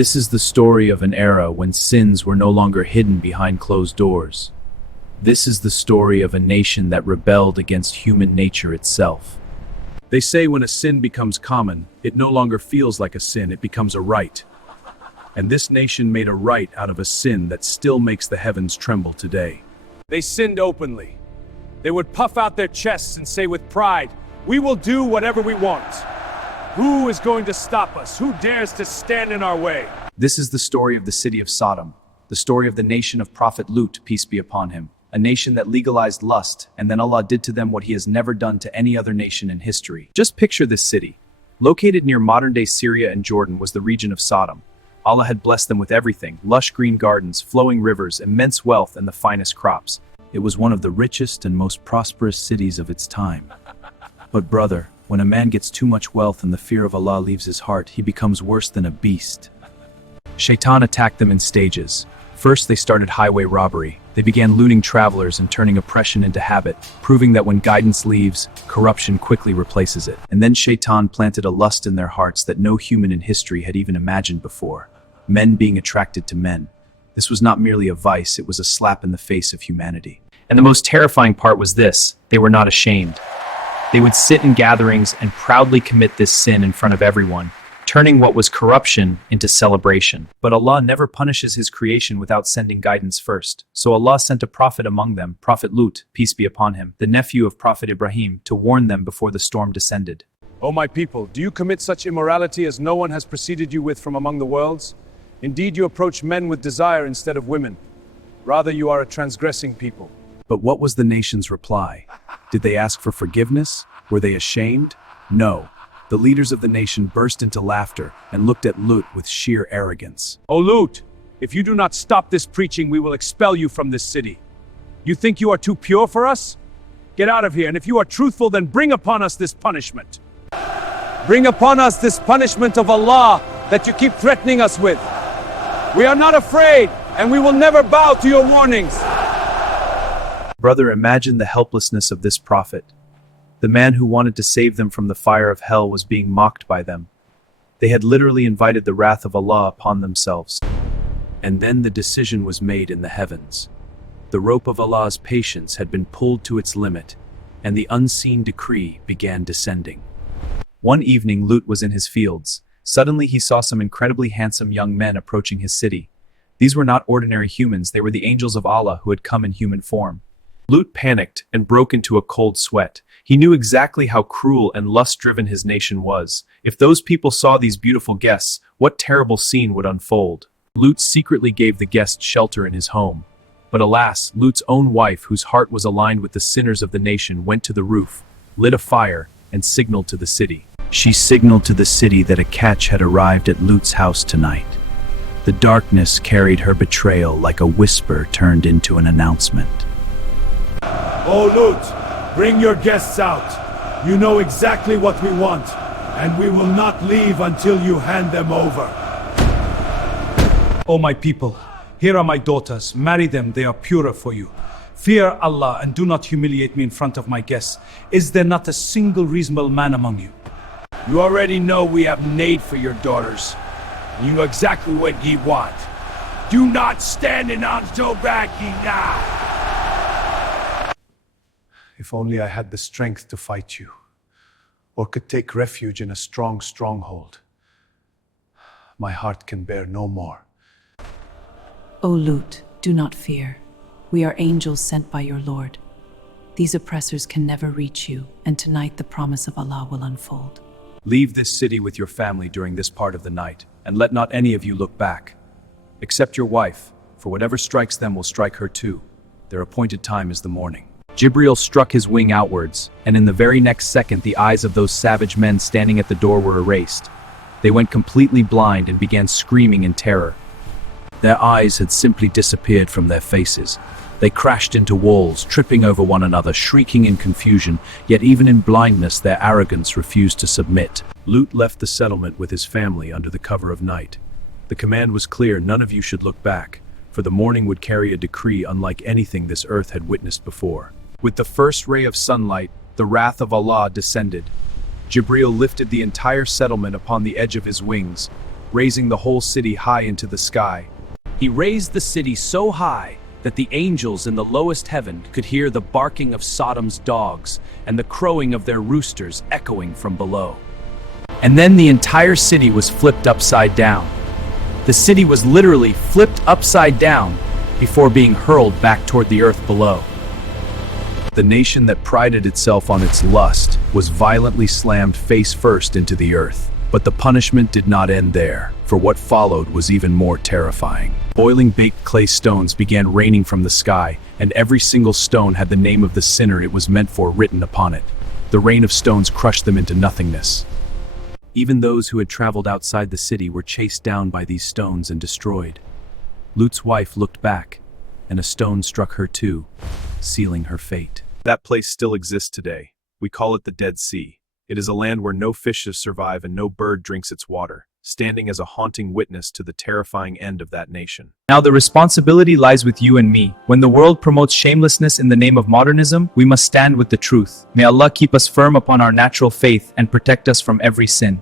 This is the story of an era when sins were no longer hidden behind closed doors. This is the story of a nation that rebelled against human nature itself. They say when a sin becomes common, it no longer feels like a sin, it becomes a right. And this nation made a right out of a sin that still makes the heavens tremble today. They sinned openly. They would puff out their chests and say with pride, "We will do whatever we want. Who is going to stop us? Who dares to stand in our way?" This is the story of the city of Sodom, the story of the nation of Prophet Lut, peace be upon him, a nation that legalized lust, and then Allah did to them what he has never done to any other nation in history. Just picture this city. Located near modern-day Syria and Jordan was the region of Sodom. Allah had blessed them with everything: lush green gardens, flowing rivers, immense wealth, and the finest crops. It was one of the richest and most prosperous cities of its time. But brother, when a man gets too much wealth and the fear of Allah leaves his heart, he becomes worse than a beast. Shaitan attacked them in stages. First, they started highway robbery. They began looting travelers and turning oppression into habit, proving that when guidance leaves, corruption quickly replaces it. And then Shaitan planted a lust in their hearts that no human in history had even imagined before: men being attracted to men. This was not merely a vice, it was a slap in the face of humanity. And the most terrifying part was this: they were not ashamed. They would sit in gatherings and proudly commit this sin in front of everyone, turning what was corruption into celebration. But Allah never punishes his creation without sending guidance first. So Allah sent a prophet among them, Prophet Lut, peace be upon him, the nephew of Prophet Ibrahim, to warn them before the storm descended. "O my people, do you commit such immorality as no one has preceded you with from among the worlds? Indeed, you approach men with desire instead of women. Rather, you are a transgressing people." But what was the nation's reply? Did they ask for forgiveness? Were they ashamed? No. The leaders of the nation burst into laughter and looked at Lut with sheer arrogance. "O Lut, if you do not stop this preaching, we will expel you from this city. You think you are too pure for us? Get out of here, and if you are truthful, then bring upon us this punishment. Bring upon us this punishment of Allah that you keep threatening us with. We are not afraid, and we will never bow to your warnings." Brother, imagine the helplessness of this prophet. The man who wanted to save them from the fire of hell was being mocked by them. They had literally invited the wrath of Allah upon themselves. And then the decision was made in the heavens. The rope of Allah's patience had been pulled to its limit, and the unseen decree began descending. One evening, Lut was in his fields. Suddenly he saw some incredibly handsome young men approaching his city. These were not ordinary humans, they were the angels of Allah who had come in human form. Lut panicked and broke into a cold sweat. He knew exactly how cruel and lust-driven his nation was. If those people saw these beautiful guests, what terrible scene would unfold? Lut secretly gave the guests shelter in his home. But alas, Lut's own wife, whose heart was aligned with the sinners of the nation, went to the roof, lit a fire, and signaled to the city. She signaled to the city that a catch had arrived at Lut's house tonight. The darkness carried her betrayal like a whisper turned into an announcement. "O Lut, bring your guests out. You know exactly what we want, and we will not leave until you hand them over." "O my people, here are my daughters. Marry them, they are purer for you. Fear Allah and do not humiliate me in front of my guests. Is there not a single reasonable man among you? You already know we have need for your daughters. You know exactly what ye want. Do not stand in Untold now." If only I had the strength to fight you, or could take refuge in a strong stronghold. My heart can bear no more. O Lut, do not fear. We are angels sent by your Lord. These oppressors can never reach you, and tonight the promise of Allah will unfold. Leave this city with your family during this part of the night, and let not any of you look back. Except your wife, for whatever strikes them will strike her too. Their appointed time is the morning. Jibreel struck his wing outwards, and in the very next second the eyes of those savage men standing at the door were erased. They went completely blind and began screaming in terror. Their eyes had simply disappeared from their faces. They crashed into walls, tripping over one another, shrieking in confusion, yet even in blindness their arrogance refused to submit. Lut left the settlement with his family under the cover of night. The command was clear: none of you should look back, for the morning would carry a decree unlike anything this earth had witnessed before. With the first ray of sunlight, the wrath of Allah descended. Jibreel lifted the entire settlement upon the edge of his wings. raising the whole city high into the sky. He raised the city so high that the angels in the lowest heaven could hear the barking of Sodom's dogs and the crowing of their roosters echoing from below. And then the entire city was flipped upside down. The city was literally flipped upside down before being hurled back toward the earth below. The nation that prided itself on its lust was violently slammed face first into the earth. But the punishment did not end there, for what followed was even more terrifying. Boiling baked clay stones began raining from the sky, and every single stone had the name of the sinner it was meant for written upon it. The rain of stones crushed them into nothingness. Even those who had traveled outside the city were chased down by these stones and destroyed. Lut's wife looked back, and a stone struck her too, sealing her fate. That place still exists today. We call it the Dead Sea. It is a land where no fishes survive and no bird drinks its water, standing as a haunting witness to the terrifying end of that nation. Now the responsibility lies with you and me. When the world promotes shamelessness in the name of modernism, we must stand with the truth. May Allah keep us firm upon our natural faith and protect us from every sin.